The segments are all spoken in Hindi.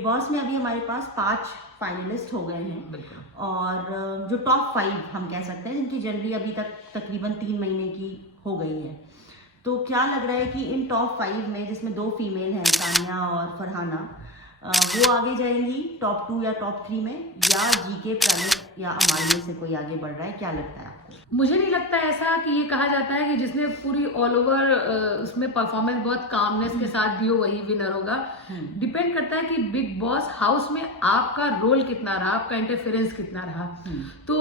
बिग बॉस में अभी हमारे पास 5 फाइनलिस्ट हो गए हैं और जो टॉप 5 हम कह सकते हैं जिनकी जनवरी अभी तक तकरीबन 3 महीने की हो गई है। तो क्या लग रहा है कि इन टॉप 5 में जिसमें 2 फीमेल हैं तानिया और फरहाना, वो आगे जाएंगी टॉप 2 या टॉप 3 में, या जीके प्रणीत या अमाल में से कोई आगे बढ़ रहा है? क्या लगता है आपको? मुझे नहीं लगता ऐसा कि ये कहा जाता है कि जिसने पूरी ऑल ओवर उसमें परफॉर्मेंस बहुत कामनेस के साथ दी हो वही विनर होगा। डिपेंड करता है कि बिग बॉस हाउस में आपका रोल कितना रहा, आपका इंटरफेरेंस कितना रहा। तो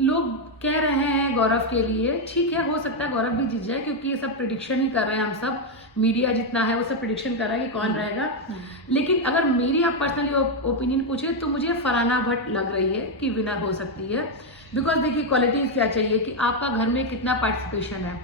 लोग कह रहे हैं गौरव के लिए, ठीक है, हो सकता है गौरव भी जीत जाए क्योंकि ये सब प्रिडिक्शन ही कर रहे हैं। हम सब मीडिया जितना है वो सब प्रिडिक्शन कर रहा है कि कौन रहेगा। लेकिन अगर मेरी आप पर्सनली ओपिनियन पूछे तो मुझे फरहाना भट्ट लग रही है कि विनर हो सकती है। बिकॉज देखिए क्वालिटीज क्या चाहिए कि आपका घर में कितना पार्टिसिपेशन है,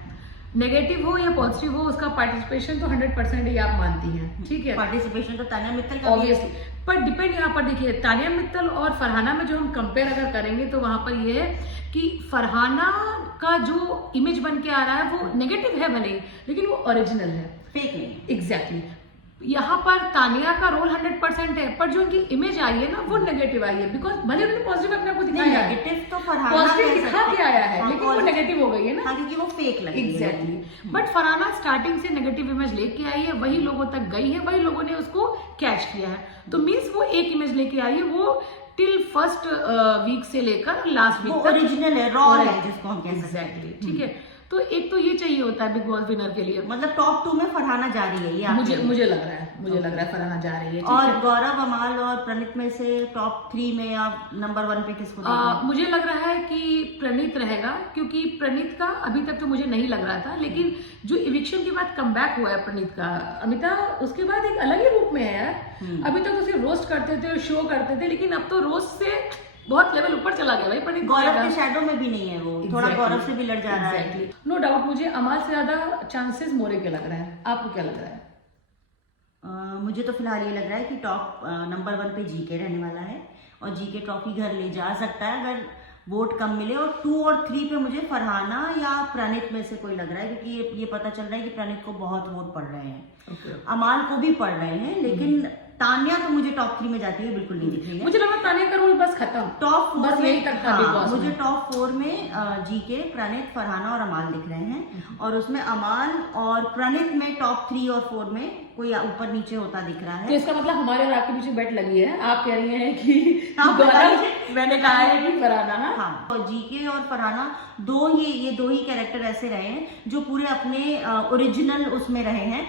नेगेटिव हो या पॉजिटिव हो, उसका पार्टिसिपेशन तो 100% ही आप मानती हैं, ठीक है। पार्टिसिपेशन तो तानिया मित्तल का ऑब्वियसली, पर डिपेंड यहाँ पर देखिए तानिया मित्तल और फरहाना में जो हम कंपेयर अगर करेंगे तो वहां पर ये है कि फरहाना का जो इमेज बन के आ रहा है वो नेगेटिव है भले ही, लेकिन वो ओरिजिनल है, फेक नहीं। एग्जैक्टली। यहाँ पर तानिया का रोल 100% है, पर जो उनकी इमेज आई है ना वो नेगेटिव आई है। बिकॉज भले उन्होंने पॉजिटिव अपने को दिखाया है, नेगेटिव तो फरहाना पॉजिटिव दिखा के आया है, लेकिन वो नेगेटिव हो गई है ना। हाँ, क्योंकि वो फेक लगी है। एग्जैक्टली। बट फरहाना स्टार्टिंग से नेगेटिव इमेज लेके आई है, वही लोगों तक गई है, वही लोगों ने उसको कैच किया है। तो मीन्स वो एक इमेज लेके आई है, वो टिल फर्स्ट वीक से लेकर लास्ट वीक तक ओरिजिनल है, रॉ है जिसको हम कह सकते हैं। एग्जैक्टली, ठीक है। तो एक तो ये चाहिए होता है बिग बॉस विनर के लिए। मतलब टॉप 2 में फरहाना जा रही है ये मुझे लग रहा है फरहाना जा रही है। और गौरव, अमाल और प्रणीत में से टॉप 3 में या नंबर 1 पे किसको देखना है? मुझे लग रहा है कि प्रणीत रहेगा, क्योंकि प्रणीत का अभी तक तो मुझे नहीं लग रहा था, लेकिन जो इविक्शन के बाद कमबैक हुआ है प्रणीत का, अमिता उसके बाद एक अलग ही रूप में है यार। अभी तक तो सिर्फ रोस्ट करते थे, शो करते थे, लेकिन अब तो रोस्ट से बहुत लेवल ऊपर चला गया भाई प्रणीत। गौरव के शैडो में भी नहीं है वो, थोड़ा गौरव से भी लड़ जा रहा है। नो डाउट मुझे अमाल से ज्यादा चांसेस मोरे के लग रहे हैं। आपको क्या लग रहा है? मुझे तो फिलहाल ये लग रहा है कि टॉप नंबर 1 पे जीके रहने वाला है और जीके ट्रॉफी घर ले जा सकता है अगर वोट कम मिले। और 2 और 3 पे मुझे फरहाना या प्रणीत में से कोई लग रहा है, क्योंकि ये पता चल रहा है कि प्रणीत को बहुत वोट पड़ रहे हैं, अमाल को भी पड़ रहे हैं, लेकिन तानिया तो मुझे टॉप 3 में जाती है बिल्कुल नहीं दिख रही है। मुझे लगा तानिया का रोल बस खत्म, टॉप 4 बस यही तक था बिग बॉस में। मुझे टॉप 4 में जीके, प्रणीत, फरहाना और अमाल दिख रहे हैं, और उसमें अमाल और प्रणीत में टॉप 3 और 4 में कोई ऊपर नीचे होता दिख रहा है। तो इसका मतलब हमारे और आपके बीच बेट लगी है। आप कह रही हैं कि मैंने कहा है कि फरहाना। हाँ, और जीके और फरहाना ये दो ही कैरेक्टर ऐसे रहे हैं जो पूरे अपने ओरिजिनल उसमें रहे हैं।